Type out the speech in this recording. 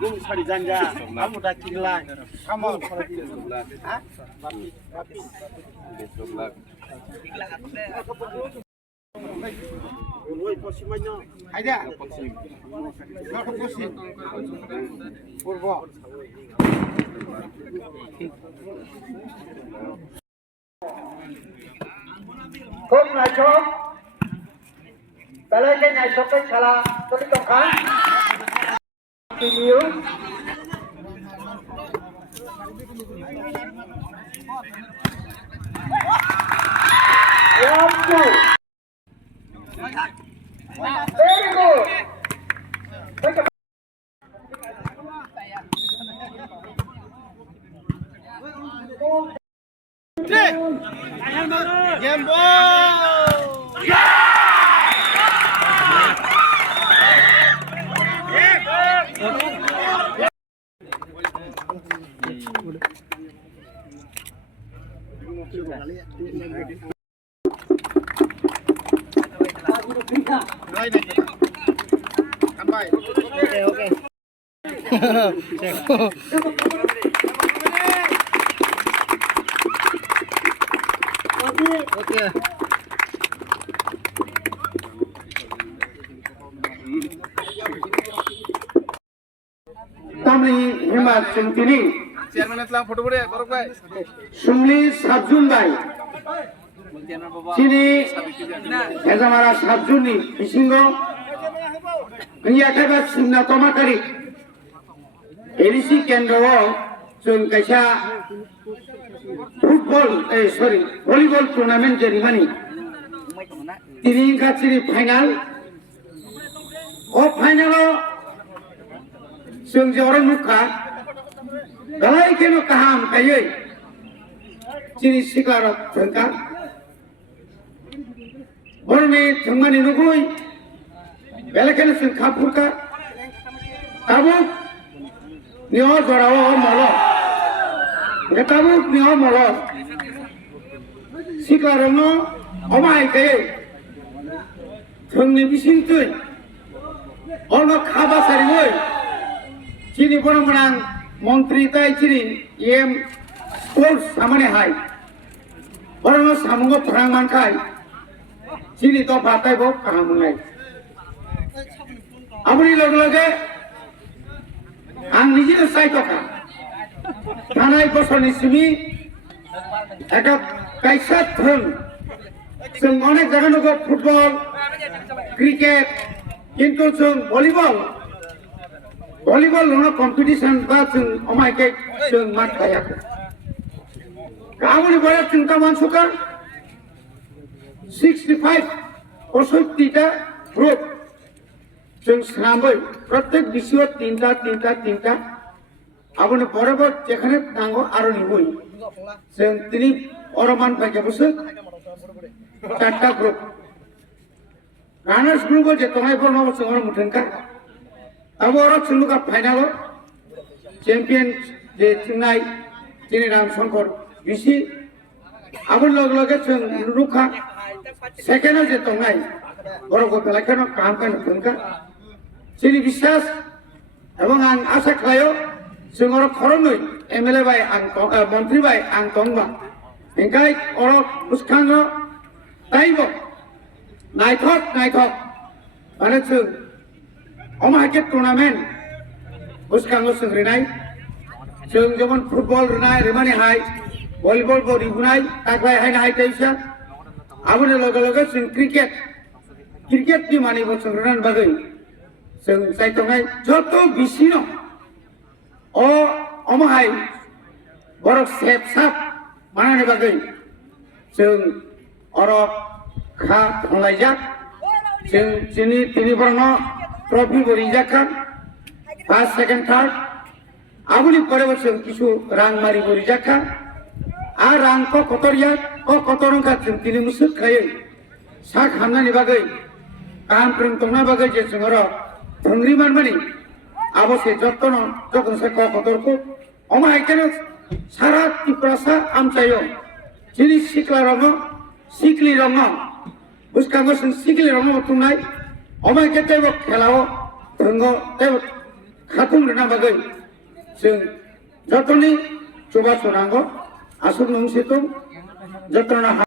Gung sari janja, kamu dah kira, kamu hah? Oi, posimanya. Ada. Nak posim. Purba. Kok ngajak? Kalau dia ngajak ke salah, tu kan? Video. Very good. Game ball. Okay. Okay. Tamli Himmat Singtini. Chairman telah foto boleh, korok bay. Sumli Sabjun bay. Sini, Ezamara Sabjuni, Isingo. Ini akan sinna tomakari. Elisi Kendro, Sun Kaisa. Volleyball tournament jadi mana? Ini kaciri final. Oh final lo, sungguh orang muka. Galai keno kaham kayai. Ciri siklar tengkar. Orang ni tengmani nukui. Belakan sung kapurka. Tabu, ni orang jarawa malu. Ketabu ni orang malu. Siklarno, omai kayai. Tengni bising tu. Orang khabar sari boy. Cini orang menang menteri tay cini school samane hai. Orang samunggo perang mankai. Cini to batai bo kaham mengai. Abri log-loge ang nijir sai to ka. Tanai bosoni simi eta kaisa thon. Sung onek jaga nugo football, cricket, কিন্তু volleyball হলো competition বা অমাইকে মাঠ খায় কামনি বলে চিন্তা মানসুকা 65 65টা group Samoy প্রত্যেক বিষয় তিনটা আপনি বরাবর যেখানে নাঙ্গ আরো নিবই তিনি অরমান পাইকে বসে 4টা group Runners group je tongai por no sengor mutenka. Abo orang suluka final champion je tunai jini ram sankor bisi. Abo log-loge seng ruka second je tongai. Orang ko pelakan kam kan mutenka. Jini bisas abang ang asa kayo sengor koronoi MLA bai ang menteri bai ang tongba. Engkai orang uskano taibo. Naithok, mana sung, omaket tournament, uskango sung renai, sung zaman football renai, remani hai, volleyball body renai, taklai hai nai taisa, abune loga sung cricket di mani bo sung renan bagai, sung sai tongai, joto bisino, omahai, borok sep mana ne bagai, sung orok খা লাই যাক তিনি বরং trophy বলি যাক first second third আবুলি পরে বছর কিছু রাং মারি বলি যাক আর রাং কতরিয়া কতরঙ্কা তিনি মুসুক খাই শাক হামনানি বাগৈ কাম প্রেম তংনা বাগৈ যে সঙ্গর ধংরি মানমানি আবশ্যে যত্ন যখন সে কতরকু অমাই কেন সারা ত্রিপুরাসা আমচাইও যিনি শিকলা রঙ শিকলি রঙ बुसकांगो जों सिगिल रंग तुंनाय अमाय के तेबो खेलाओ रंगो तेबो खातुम रना बागै जों जतनी चुबा सुनांगो आसुर नंसितुम जतना